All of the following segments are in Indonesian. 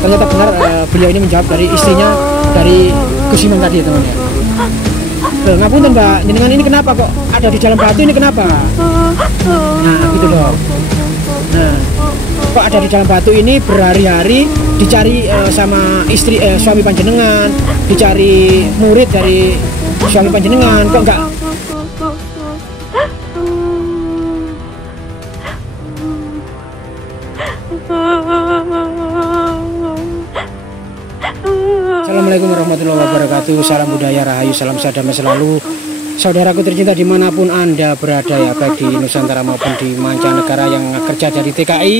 ternyata benar beliau ini menjawab dari istrinya dari Gus Imam tadi ya teman ya. Ngapunten Mbak, jenengan ini kenapa kok ada di dalam batu ini kenapa? Nah gitu loh. Nah kok ada di dalam batu ini berhari-hari dicari sama istri suami panjenengan, dicari murid dari suami panjenengan, kok enggak? Assalamualaikum warahmatullahi wabarakatuh. Salam budaya rahayu, salam sadama selalu. Saudaraku tercinta dimanapun Anda berada ya, baik di Nusantara maupun di mancanegara yang kerja dari TKI,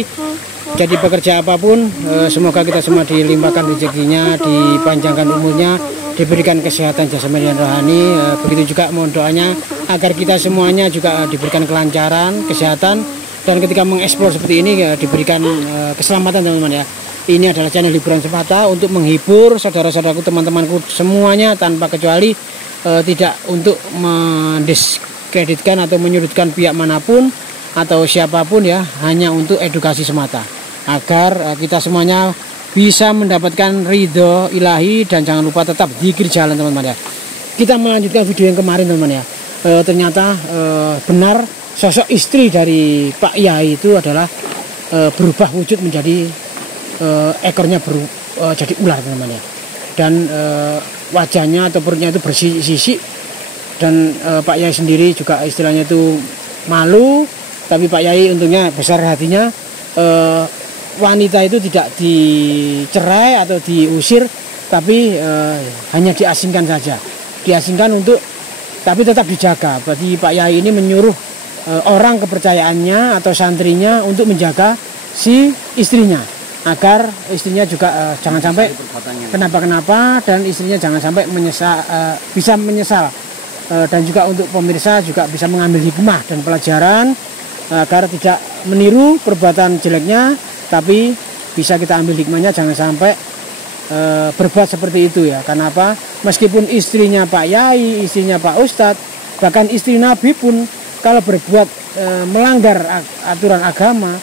jadi pekerja apapun, semoga kita semua dilimpahkan rezekinya, dipanjangkan umurnya, diberikan kesehatan jasmani dan rohani. Begitu juga mohon doanya agar kita semuanya juga diberikan kelancaran, kesehatan, dan ketika mengeksplor seperti ini diberikan keselamatan teman-teman ya. Ini adalah channel hiburan semata untuk menghibur saudara-saudaraku, teman-temanku semuanya tanpa kecuali, tidak untuk mendiskreditkan atau menyudutkan pihak manapun atau siapapun ya, hanya untuk edukasi semata agar kita semuanya bisa mendapatkan ridho ilahi. Dan jangan lupa tetap zikir jalan teman-teman ya. Kita melanjutkan video yang kemarin teman-teman ya. Ternyata benar sosok istri dari Pak Yai itu adalah berubah wujud menjadi ekornya jadi ular teman-teman ya. Dan wajahnya atau perutnya itu bersisik, dan Pak Yai sendiri juga istilahnya itu malu. Tapi Pak Yai untungnya besar hatinya, wanita itu tidak dicerai atau diusir, tapi hanya diasingkan saja, diasingkan untuk, tapi tetap dijaga. Berarti Pak Yai ini menyuruh orang kepercayaannya atau santrinya untuk menjaga si istrinya, agar istrinya juga jangan sampai kenapa-kenapa, dan istrinya jangan sampai bisa menyesal. Dan juga untuk pemirsa juga bisa mengambil hikmah dan pelajaran agar tidak meniru perbuatan jeleknya, tapi bisa kita ambil hikmahnya, jangan sampai berbuat seperti itu ya. Karena apa? Meskipun istrinya Pak Yai, istrinya Pak Ustadz, bahkan istri Nabi pun kalau berbuat melanggar aturan agama,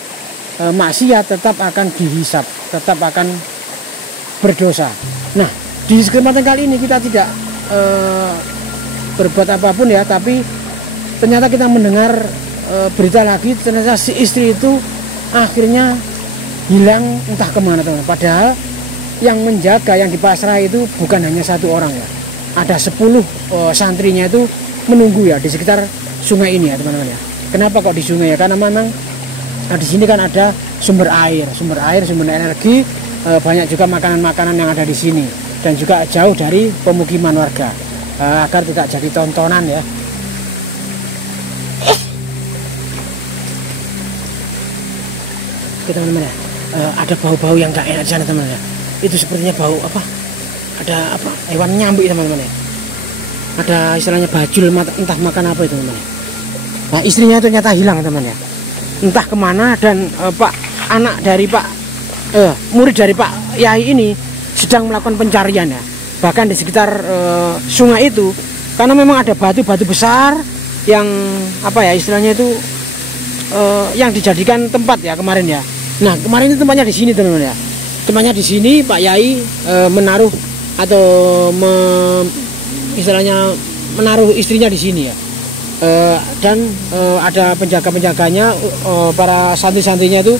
maksiat, tetap akan dihisap, tetap akan berdosa. Nah, di kesempatan kali ini kita tidak berbuat apapun ya, tapi ternyata kita mendengar berita lagi, ternyata si istri itu akhirnya hilang entah kemana teman-teman. Padahal yang menjaga, yang dipasrah itu bukan hanya satu orang ya, ada 10 santrinya itu menunggu ya di sekitar sungai ini ya teman-teman ya. Kenapa kok di sungai ya? Karena memang di sini kan ada sumber air, sumber energi, banyak juga makanan-makanan yang ada di sini, dan juga jauh dari pemukiman warga, agar tidak jadi tontonan ya. Oke teman-teman ya, ada bau-bau yang gak enak di sana teman-teman ya. Itu sepertinya bau apa? Ada apa? Hewan nyamuk teman-teman ya. Ada istilahnya bajul, entah makan apa itu teman-teman ya. Nah istrinya ternyata hilang teman-teman ya, entah kemana. Dan anak dari murid dari Pak Yai ini sedang melakukan pencarian ya, bahkan di sekitar sungai itu, karena memang ada batu-batu besar yang apa ya istilahnya itu yang dijadikan tempat ya kemarin ya. Nah kemarin itu tempatnya di sini teman-teman ya, tempatnya di sini Pak Yai menaruh atau istilahnya menaruh istrinya di sini ya. Dan ada penjaga-penjaganya, para santri-santrinya itu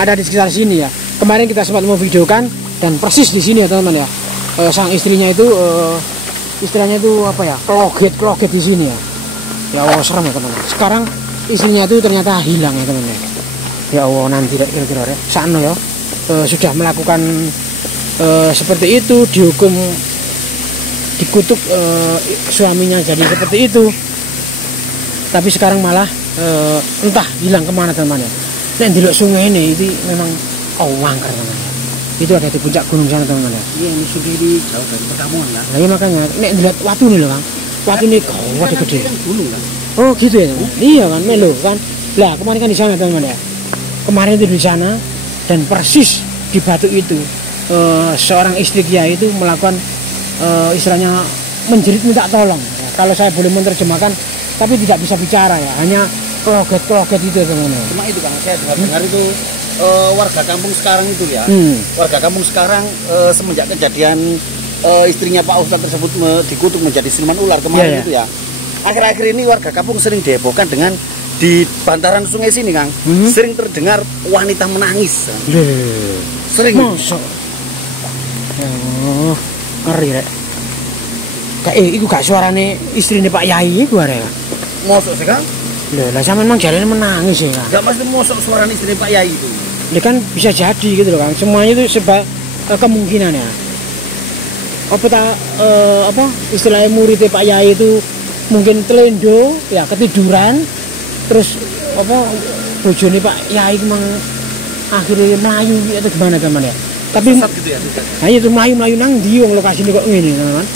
ada di sekitar sini ya. Kemarin kita sempat memvideokan, dan persis di sini ya teman-teman ya. Sang istrinya itu istilahnya itu apa ya, keloget di sini ya. Ya Allah serem ya teman-teman. Sekarang istrinya itu ternyata hilang ya teman-teman. Ya Allah, nanti kira-kira ya sana ya sudah melakukan seperti itu, dihukum, dikutuk suaminya jadi seperti itu. Tapi sekarang malah entah hilang kemana teman-teman ya. Nek delok sungai ini itu memang wangker teman-teman. Itu ada di puncak gunung sana teman-teman ya. Iya, ini sungai di jauh dari perkampungan ya. Nah iya makanya nek dilihat watu nih loh Kang. Watu ini kawat gede. Kan gunung kan. Oh gitu ya. Iya kan melo kan. Lah kemarin kan di sana teman-teman ya. Kemarin itu di sana, dan persis di batu itu seorang istri Kiai itu melakukan istilahnya menjerit minta tolong ya. Kalau saya boleh menerjemahkan, tapi tidak bisa bicara ya, hanya kloget itu teman-teman. Cuma itu kan saya dengar itu warga kampung sekarang itu ya. Warga kampung sekarang semenjak kejadian istrinya Pak Ustadz tersebut dikutuk menjadi siluman ular kemarin itu ya. Akhir-akhir ini warga kampung sering dihebohkan dengan di bantaran sungai sini, Kang. Sering terdengar wanita menangis. Sering. Mosok. Oh, ngeri rek. Iku gak suarane istrine Pak Yai iku arek. Mosok sih, Kang? Lah sampean mang jarene menangis ya, Kang. Gak mesti mosok suarane istrine Pak Yai itu. Ya kan bisa jadi gitu loh, Kang. Semuanya itu sebab kemungkinan ya. Apa istilahnya muridnya Pak Yai itu mungkin telendo ya, ketiduran, terus apa bojone Pak Yai memang akhirnya melayu atau gimana ya. Tapi sesat gitu ya, sesat. Nah itu melayu nang ndi wong lokasi ini kok ngene, teman.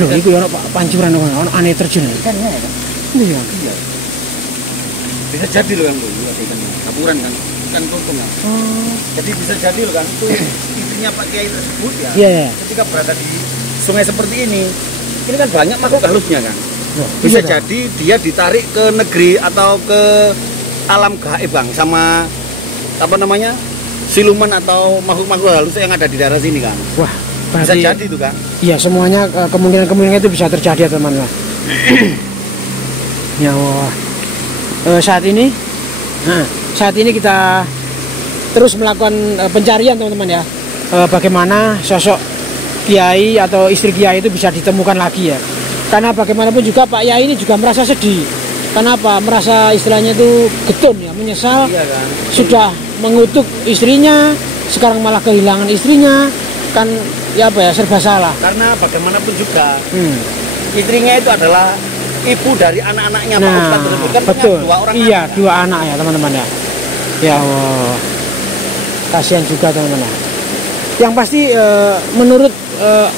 Lho iku ono pancuran ono aneh terjun. Kan ya, kan. Iya. Bisa jadi loh kan, kapuran kan kuntung kan. Jadi bisa jadi loh kan, itu istrinya Pak Kiai tersebut ya. Ketika berada di sungai seperti ini kan banyak makhluk halusnya kan. Bisa jadi dia ditarik ke negeri atau ke alam gaib, Bang, sama apa namanya, siluman atau makhluk-makhluk halus yang ada di daerah sini kan. Wah, bisa jadi itu kan. Iya, semuanya kemungkinan itu bisa terjadi ya teman-teman. Ya wah. Saat ini kita terus melakukan pencarian teman-teman ya. Bagaimana sosok Kiai atau istri Kiai itu bisa ditemukan lagi ya. Karena bagaimanapun juga Pak Yai ini juga merasa sedih. Kenapa? Merasa istilahnya itu getun ya, menyesal. Iya kan? Sudah mengutuk istrinya, sekarang malah kehilangan istrinya. Kan ya apa ya, serba salah. Karena bagaimanapun juga istrinya itu adalah ibu dari anak-anaknya Pak Ustadz tersebut. Kan betul. Dua orang iya, anak. Dua anak ya teman-teman ya. Ya Allah. Kasihan juga teman-teman ya. Yang pasti menurut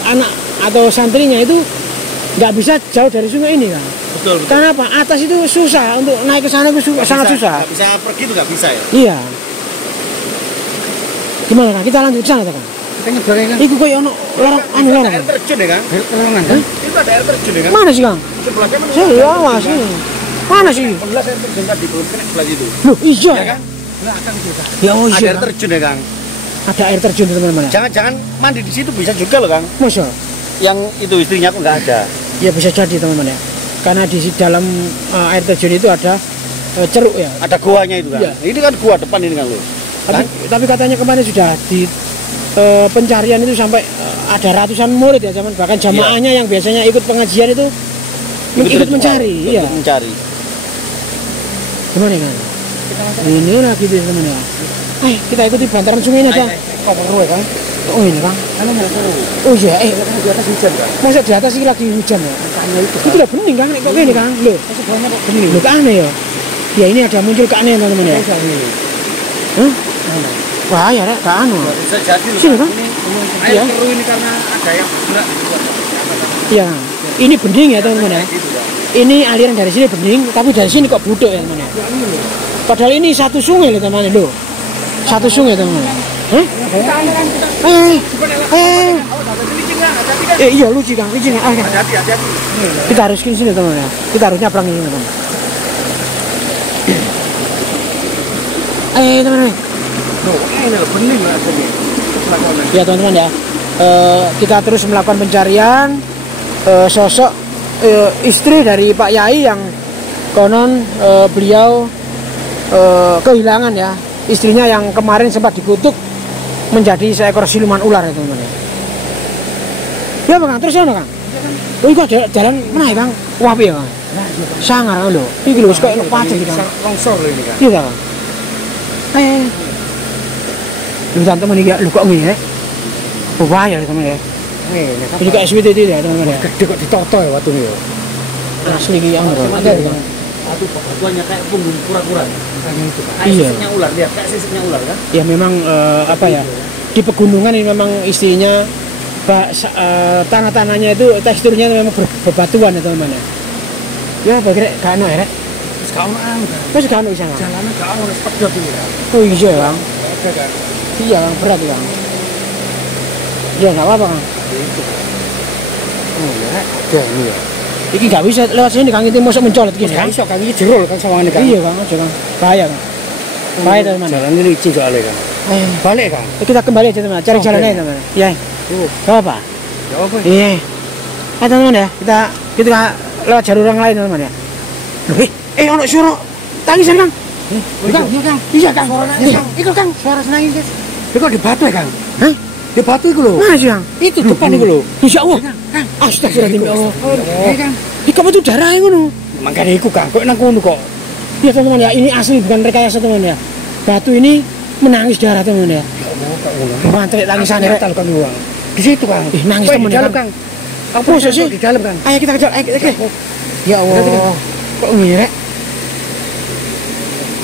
anak atau santrinya itu nggak bisa jauh dari sungai ini kan. Betul. Karena apa? Atas itu susah untuk naik ke sana, itu sangat susah. Nggak bisa pergi itu nggak bisa ya. Iya. Gimana kan? Kita lanjut ke sana kan? Kita nyebrangin kan. Iku koyo ono lorong Ada air terjun ya kan? Terowongan kan? Itu ada air terjun ya kan? Mana sih, Kang? Sebelahnya mana? Saya awas ini. Mana sih? Sebelah air terjun tadi belum kena sebelah situ. Loh, iya. Ya kan? Nggak akan juga. Ya oh Ada iya. air terjun ya, Kang? Ada air terjun teman-teman. Jangan-jangan mandi di situ bisa juga loh, Kang. Masa? Yang itu istrinya kok nggak ada. Ya bisa jadi teman-teman ya. Karena di dalam air terjun itu ada ceruk ya. Ada goanya itu kan? Iya. Ini kan gua depan ini kan lo. Tapi katanya kemarin sudah di pencarian itu sampai ada ratusan murid ya, zaman bahkan jamaahnya yang biasanya ikut pengajian itu ikut mencari. Iya. Mencari. Gimana kan? Ini lagi teman ya. Kita ikuti bantaran sungai ini aja. Kok kan? Oh ini Kang. Oh iya, di atas hujan kan? masa di atas ini lagi hujan ya? Itu udah bening Kang, kok gini Kang? Loh, Sebelahnya kok bening. loh aneh ya. Ya ini ada muncul keanehan teman-teman ya. Hah? Wah ya Rek, gak anu. Bisa jadi loh. Sini Kang. Ini air keruh ini karena ada yang bergerak di luar. Iya. Ini bening ya teman-teman ya. Ini aliran dari sini bening, tapi dari sini kok budek ya teman-teman ya. Padahal ini satu sungai loh teman-teman loh. Satu sungai teman-teman. Hah? Iya lucu Kang, licin. Hati-hati. Kita harus ke sini teman ya. Kita harus nyabrang ini teman. Teman-teman. Ini loh bening lah sini. Ya teman-teman ya. Kita terus melakukan pencarian sosok istri dari Pak Yai yang konon beliau kehilangan ya. Istrinya yang kemarin sempat dikutuk menjadi seekor siluman ular ya teman-teman. Ya Bang, terus ya Kang. Oh itu ada jalan mana ya Bang? Wah ya Kang. Sangar lho. Iki lho kok pacet iki Kang. Longsor lho ini kan. Iya Kang. Lu teman ini lu kok ngene? Bahaya teman ya. Ini kayak SWT itu ya teman-teman ya. Gede kok ditoto ya waktu ini ya. Asli iki anu. Ada Kang. Aduh, batuannya kayak punggung kura-kura. Kayak Iya. sisiknya ular, lihat kayak sisiknya ular kan? Ya memang apa ya? Di pegunungan ini memang istrinya tanah-tanahnya itu teksturnya memang berbatuan ya teman-teman ya. Ya bagi gak ono ya Rek. Terus gak ono anu kan. Wis gak ono di sana. Jalannya gak ono sepeda tuh ya. Oh iya Kang. Ada kan? Iya Kang, berat ya Kang. Ya enggak apa-apa Kang. Itu. Oh ya, ada ini ya. Iki gak bisa lewat sini Kang, itu mosok mencolot gini Gak Kang. iso kan iki jero kan sawangane kan. Iya Kang, aja Kang. Bahaya Kang. Bahaya teman-teman. Jalan ini licin soalnya kan. Balik kan? Kita kembali aja teman, cari jalan aja teman. Ya. Gak apa? Gak apa. Iya. Teman ya, kita lewat jalur yang lain teman ya. Ono suara tangisan Kang. Kang, iya Kang. Iya Kang. Ikut Kang, suara senangis guys. Kok di batu ya Kang? Hah? Di batu itu loh. Mana sih Kang? Itu depan itu loh. Insya Allah. Kang. Astagfirullahaladzim ya Allah. Iya Kang. Di kamu tuh darah ngono. Makanya iku Kang, kok nang kono kok. Iya teman ya, ini asli bukan rekayasa teman ya. Batu ini menangis darah teman ya. Ya Allah, kok ngono. Mantep tangisan ya. Kan uang. Di situ Kang. Nangis teman di dalam Kang. Apa sih di dalam Kang? Ayo kita kejar, ayo kita. Ya Allah. Kok ngirek?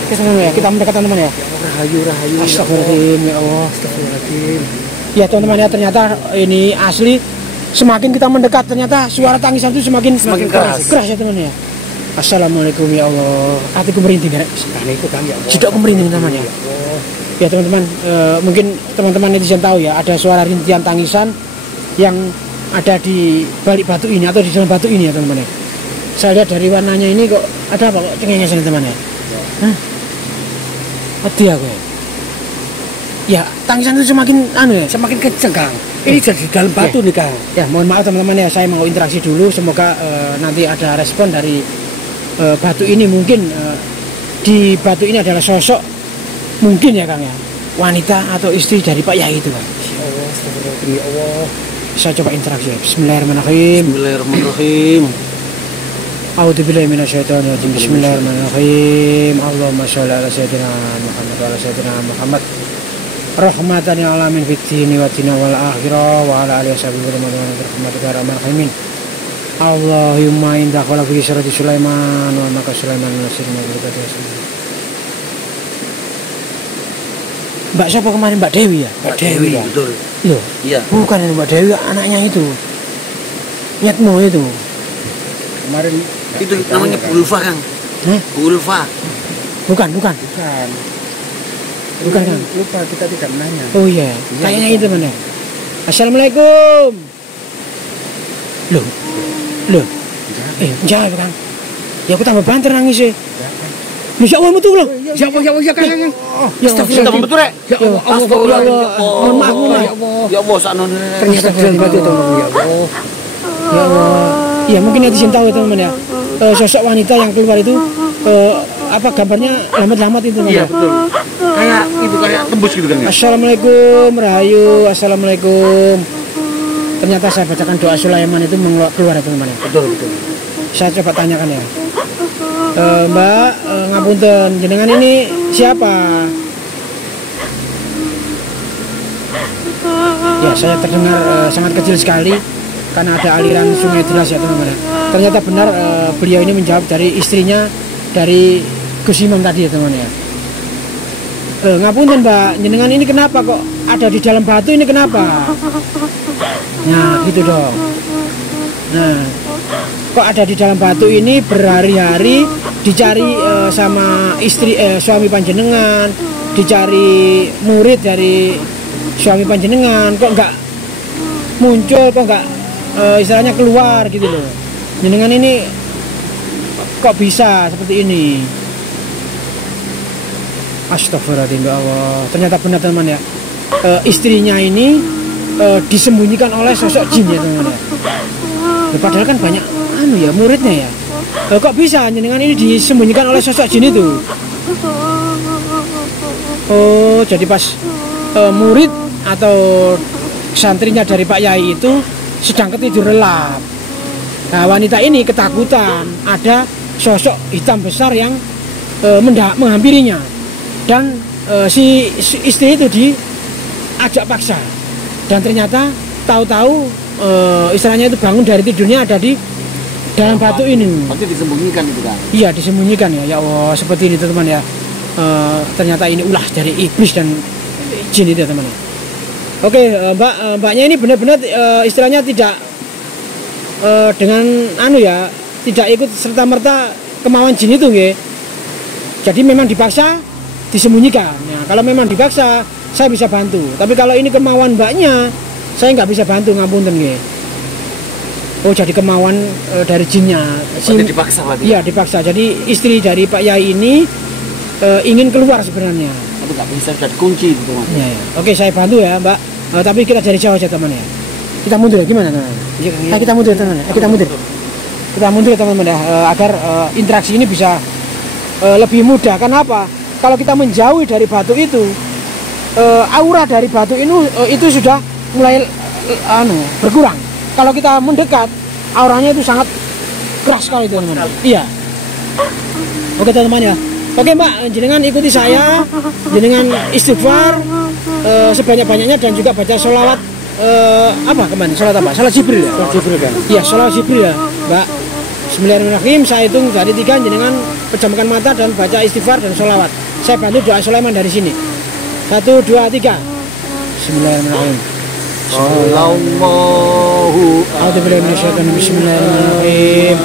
Kita teman ya, kita mendekat teman ya. Rahayu. Astagfirullahaladzim ya Allah. Astagfirullahaladzim. Ya teman-teman ya, ternyata ini asli. Semakin kita mendekat ternyata suara tangisan itu semakin keras ya teman ya. Assalamualaikum ya Allah. Hatiku merinding ya. Itu Kang ya Allah. Jidokku merinding teman ya. Ya teman-teman, mungkin teman-teman netizen tahu ya, ada suara rintian tangisan yang ada di balik batu ini atau di dalam batu ini ya teman-teman ya. Saya lihat dari warnanya ini kok ada apa kok cengengesan teman ya. Hah? Hati aku ya. Ya, tangisan itu semakin kenceng Kang. Ini jadi dalam batu nih Kang. Ya, mohon maaf teman-teman ya, saya mau interaksi dulu. Semoga nanti ada respon dari batu ini. Mungkin di batu ini adalah sosok mungkin ya Kang ya, wanita atau istri dari Pak Yai itu Kang. Ya Allah, astagfirullahaladzim ya Allah. Saya coba interaksi ya. Bismillahirrahmanirrahim. Bismillahirrahmanirrahim. A'udzubillahi minasyaitonirrajim. Bismillahirrahmanirrahim. Allahumma sholli ala sayyidina Muhammad wa ala sayyidina Muhammad. Rahmatan lil alamin fid dini wa dunya wal akhirah wa ala alihi washabihi wa man rahmatika rahmanin. Allahumma inda khala fi surati Sulaiman wa maka Sulaiman nasirun wa barakatuh. Mbak siapa kemarin? Mbak Dewi ya? Mbak Dewi ya? Betul. Loh, Iya. Bukan Mbak Dewi, anaknya itu. Nyatmo itu. Kemarin itu namanya Bu Ulfa Kang. Bu Ulfa. Bukan Kang. Lupa, kita tidak menanya. Oh iya, kayaknya itu mana? Assalamualaikum. Loh. Jawab Kang. Ya aku tambah banter nangis sih. Masya Allah betul loh. Ya Kang. Ya Allah betul rek. Ya Allah. Astagfirullah. Mohon maaf. Ya Allah sakno. Ternyata dalam batu teman ya Allah. Ya Allah. Ya mungkin netizen tahu teman-teman ya. Sosok wanita yang keluar itu apa gambarnya lamat-lamat itu teman. Iya betul. Kayak tembus gitu kan ya. Assalamualaikum Rahayu. Assalamualaikum. Ternyata saya bacakan doa Sulaiman itu keluar ya teman-teman. Betul. Saya coba tanyakan ya. Mbak, ngapunten, jenengan ini siapa? Ya, saya terdengar sangat kecil sekali karena ada aliran sungai deras ya teman-teman. Ternyata benar beliau ini menjawab dari istrinya dari Gus Imam tadi ya teman-teman ya. Ngapunten Mbak, jenengan ini kenapa kok ada di dalam batu ini kenapa? Nah, gitu dong. Nah, kok ada di dalam batu ini berhari-hari dicari sama istri suami panjenengan, dicari murid dari suami panjenengan, kok nggak muncul, kok nggak istilahnya keluar gitu loh. Jenengan ini kok bisa seperti ini? Astagfirullahaladzim ya Allah. Ternyata benar teman ya, istrinya ini disembunyikan oleh sosok jin ya teman ya. Padahal kan banyak muridnya ya. Kok bisa jenengan ini disembunyikan oleh sosok jin itu? Oh, jadi pas murid atau santrinya dari Pak Yai itu sedang ketidur lelap. Nah, wanita ini ketakutan ada sosok hitam besar yang menghampirinya. Dan si istri itu diajak paksa. Dan ternyata tahu-tahu istilahnya itu bangun dari tidurnya ada di dalam batu ini. Pasti disembunyikan itu kan? Iya, disembunyikan ya. Ya Allah, seperti ini teman-teman ya. Ternyata ini ulah dari iblis dan jin itu teman-teman. Oke, mbaknya ini benar-benar istilahnya tidak dengan tidak ikut serta-merta kemauan jin itu nggih. Jadi memang dipaksa disembunyikan. Nah, kalau memang dipaksa saya bisa bantu. Tapi kalau ini kemauan mbaknya, saya nggak bisa bantu, ngapunten nggih. Oh, jadi kemauan dari jinnya. Dipaksa berarti? Iya, dipaksa. Jadi istri dari Pak Yai ini ingin keluar sebenarnya. itu nggak bisa, sudah dikunci gitu Mas. Ya, ya. Oke, saya bantu ya Mbak. Tapi kita dari jauh aja teman ya. Kita mundur ya, gimana teman? Kita mundur teman ya. Kita mundur. Kita mundur teman-teman ya, agar interaksi ini bisa lebih mudah. Kenapa? Kalau kita menjauhi dari batu itu, aura dari batu itu sudah mulai berkurang. Kalau kita mendekat, auranya itu sangat keras sekali teman-teman. Iya. Oke teman-teman ya. Oke Mbak, jenengan ikuti saya, jenengan istighfar sebanyak-banyaknya dan juga baca sholawat apa kemarin? Sholawat apa? Sholawat Jibril ya? Sholawat Jibril kan? Iya, sholawat Jibril ya Mbak. Bismillahirrahmanirrahim, saya hitung dari 3, jenengan pejamkan mata dan baca istighfar dan sholawat. Saya bantu doa Sulaiman dari sini. 1, 2, 3. Bismillahirrahmanirrahim. Sallallahu A'udzubillahi minasyaitonir rajim. Bismillahirrahmanirrahim.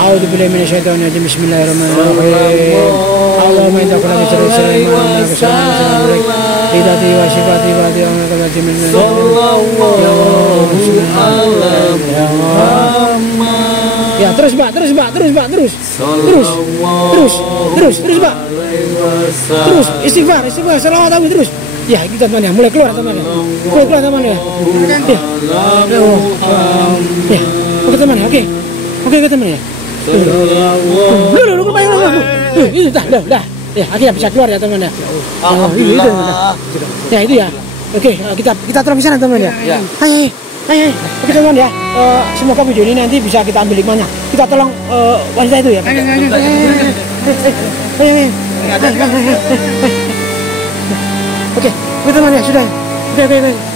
A'udzubillahi minasyaitonir rajim. Bismillahirrahmanirrahim. Allahumma inna kulli syai'in Sulaiman Ridati wa sifati wa ti'amati min ya, terus Mbak, terus Mbak, terus Mbak, terus Mbak, terus istighfar, sholawat tapi terus. Ya, kita teman ya, mulai keluar teman ya, ya. Ya, oke teman ya, oke teman ya. Lu itu dah. Ya, akhirnya bisa keluar ya teman ya. Itu. Ya itu ya. Oke, kita tolong di sana teman ya. Ayo. Oke teman ya. Semoga video ini nanti bisa kita ambil hikmahnya. Kita tolong wanita itu ya. Ayo. Oke, teman ya sudah. Oke.